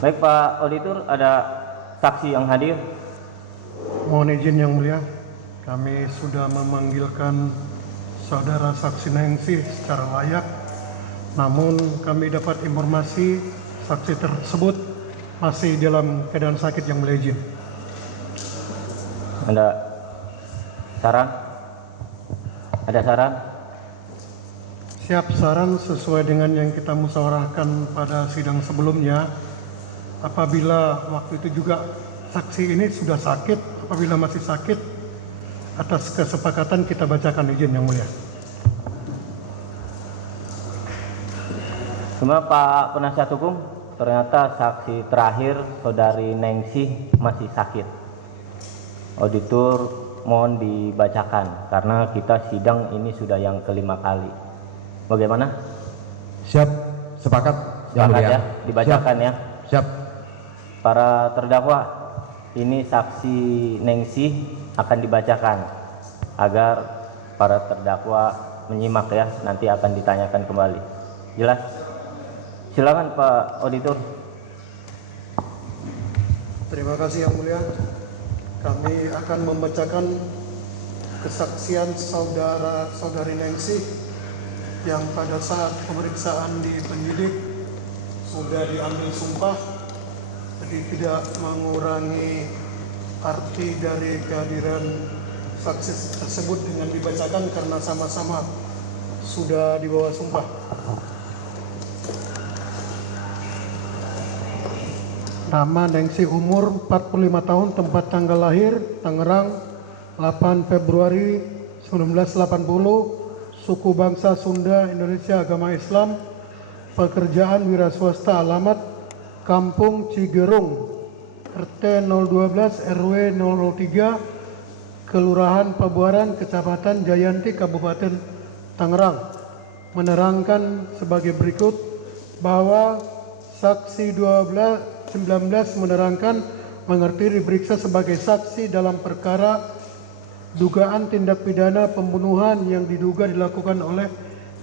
Baik Pak Auditor, ada saksi yang hadir. Mohon izin yang mulia, kami sudah memanggilkan saudara saksi Nengsi secara layak. Namun kami dapat informasi saksi tersebut masih dalam keadaan sakit yang mulia izin. Ada saran? Ada saran? Siap saran sesuai dengan yang kita musyawarahkan pada sidang sebelumnya. Apabila waktu itu juga saksi ini sudah sakit, apabila masih sakit, atas kesepakatan kita bacakan izin yang mulia. Semua Pak Penasihat Hukum, ternyata saksi terakhir Saudari Nengsi masih sakit. Auditor mohon dibacakan karena kita sidang ini sudah yang kelima kali. Bagaimana? Siap, sepakat yang Sepakat mulia. ya, dibacakan Siap. ya. Siap. Para terdakwa, ini saksi Nengsi akan dibacakan agar para terdakwa menyimak ya, nanti akan ditanyakan kembali. Jelas? Silakan Pak Auditor. Terima kasih yang mulia. Kami akan membacakan kesaksian saudari Nengsi yang pada saat pemeriksaan di penyidik sudah diambil sumpah, jadi tidak mengurangi arti dari kehadiran saksi tersebut dengan dibacakan karena sama-sama sudah di bawah sumpah. Nama Nengsi, umur 45 tahun, tempat tanggal lahir Tangerang 8 Februari 1980, suku bangsa Sunda, Indonesia, agama Islam, pekerjaan wira swasta, alamat Kampung Cigerung, RT 012 RW 003, Kelurahan Pabuaran, Kecamatan Jayanti, Kabupaten Tangerang, menerangkan sebagai berikut bahwa saksi 19 menerangkan mengerti diperiksa sebagai saksi dalam perkara dugaan tindak pidana pembunuhan yang diduga dilakukan oleh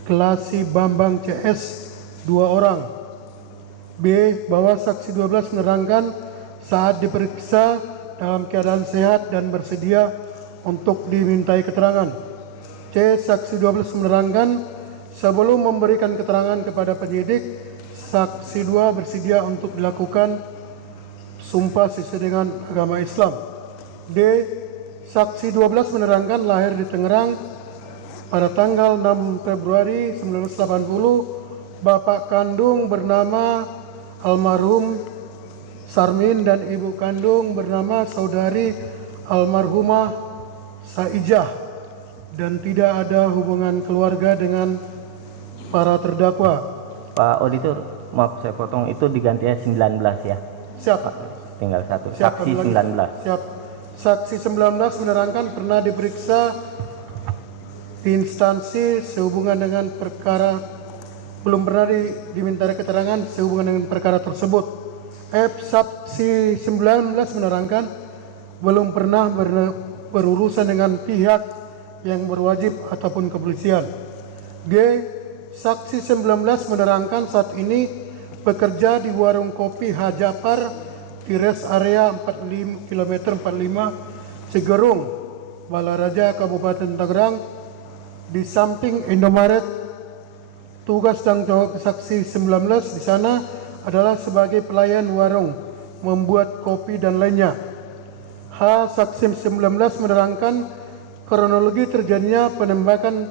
Kelasi Bambang CS 2 orang. B. Bahwa saksi 12 menerangkan saat diperiksa dalam keadaan sehat dan bersedia untuk dimintai keterangan. C. Saksi 12 menerangkan sebelum memberikan keterangan kepada penyidik, saksi 2 bersedia untuk dilakukan sumpah sesuai dengan agama Islam. D. Saksi 12 menerangkan lahir di Tangerang pada tanggal 6 Februari 1980, bapak kandung bernama almarhum Sarmin dan ibu kandung bernama saudari almarhumah Saijah, dan tidak ada hubungan keluarga dengan para terdakwa. Pak Auditor, maaf saya potong, itu digantinya 19 ya. Siapa? Tinggal satu. Siap, Saksi 19. Siap. Saksi 19 menerangkan pernah diperiksa di instansi sehubungan dengan perkara, belum pernah diminta keterangan sehubungan dengan perkara tersebut. F. Saksi 19 menerangkan belum pernah berurusan dengan pihak yang berwajib ataupun kepolisian. G. Saksi 19 menerangkan saat ini bekerja di warung kopi Hajapar di rest area 45 km 45 Cigerung, Balaraja, Kabupaten Tangerang, di samping Indomaret. Tugas tanggung jawab saksi 19 di sana adalah sebagai pelayan warung, membuat kopi dan lainnya. H. Saksi 19 menerangkan kronologi terjadinya penembakan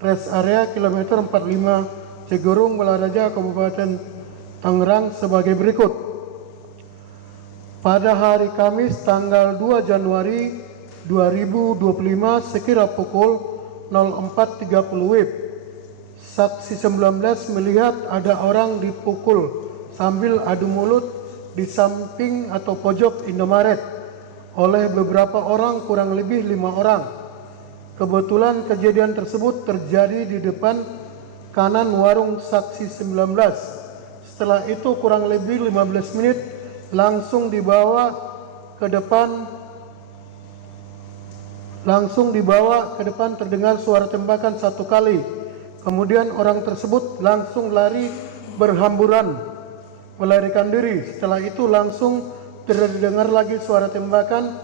rest area kilometer 45 Cigerung, Balaraja, Kabupaten Tangerang sebagai berikut. Pada hari Kamis tanggal 2 Januari 2025 sekira pukul 04.30 WIB, saksi 19 melihat ada orang dipukul sambil adu mulut di samping atau pojok Indomaret oleh beberapa orang, kurang lebih 5 orang. Kebetulan kejadian tersebut terjadi di depan kanan warung saksi 19. Setelah itu kurang lebih 15 menit langsung dibawa ke depan terdengar suara tembakan 1 kali. Kemudian orang tersebut langsung lari berhamburan melarikan diri. Setelah itu langsung terdengar lagi suara tembakan.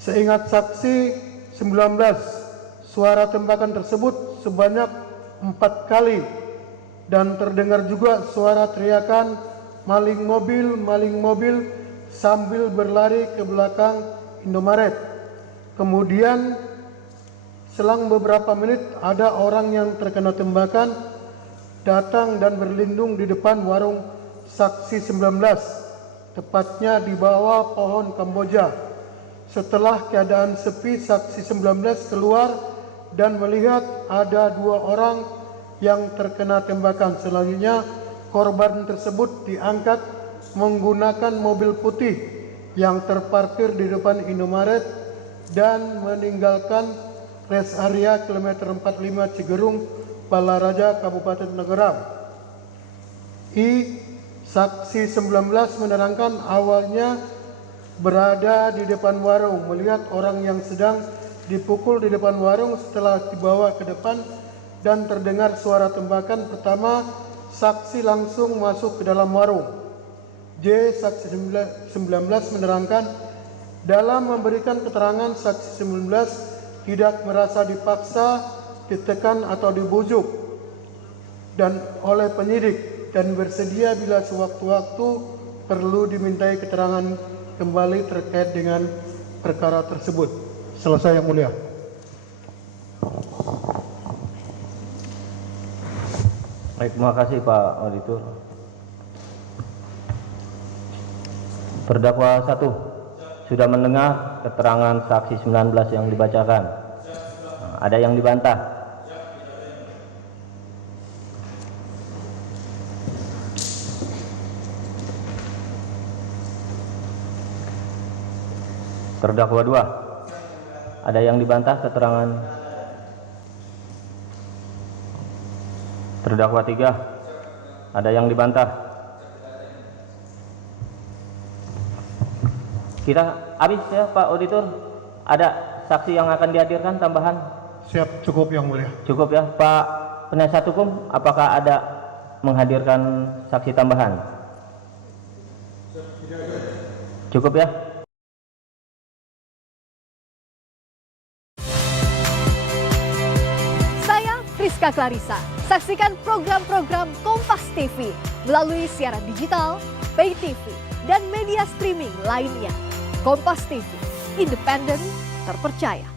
Seingat saksi 19, suara tembakan tersebut sebanyak 4 kali dan terdengar juga suara teriakan maling mobil sambil berlari ke belakang Indomaret. Kemudian selang beberapa menit ada orang yang terkena tembakan datang dan berlindung di depan warung saksi 19, tepatnya di bawah pohon Kamboja. Setelah keadaan sepi, saksi 19 keluar dan melihat ada 2 orang yang terkena tembakan. Selanjutnya korban tersebut diangkat menggunakan mobil putih yang terparkir di depan Indomaret dan meninggalkan rest area kilometer 45 Cigerung, Balaraja, Kabupaten Tangerang. Saksi 19 menerangkan awalnya berada di depan warung, melihat orang yang sedang dipukul di depan warung. Setelah dibawa ke depan dan terdengar suara tembakan pertama, saksi langsung masuk ke dalam warung. Saksi 19 menerangkan dalam memberikan keterangan, saksi 19 tidak merasa dipaksa, ditekan atau dibujuk dan oleh penyidik dan bersedia bila sewaktu-waktu perlu dimintai keterangan kembali terkait dengan perkara tersebut. Selesai, Yang Mulia. Baik, terima kasih Pak Auditor. Terdakwa 1 sudah mendengar keterangan saksi 19 yang dibacakan. Ada yang dibantah? Terdakwa 2, ada yang dibantah keterangan? Terdakwa 3, ada yang dibantah? Kita habis ya Pak Auditor. Ada saksi yang akan dihadirkan tambahan? Siap, cukup Yang Mulia. Cukup ya Pak Penasihat Hukum, apakah ada menghadirkan saksi tambahan? Cukup ya. Rizka Clarissa. Saksikan program-program Kompas TV melalui siaran digital, pay TV, dan media streaming lainnya. Kompas TV, independen, terpercaya.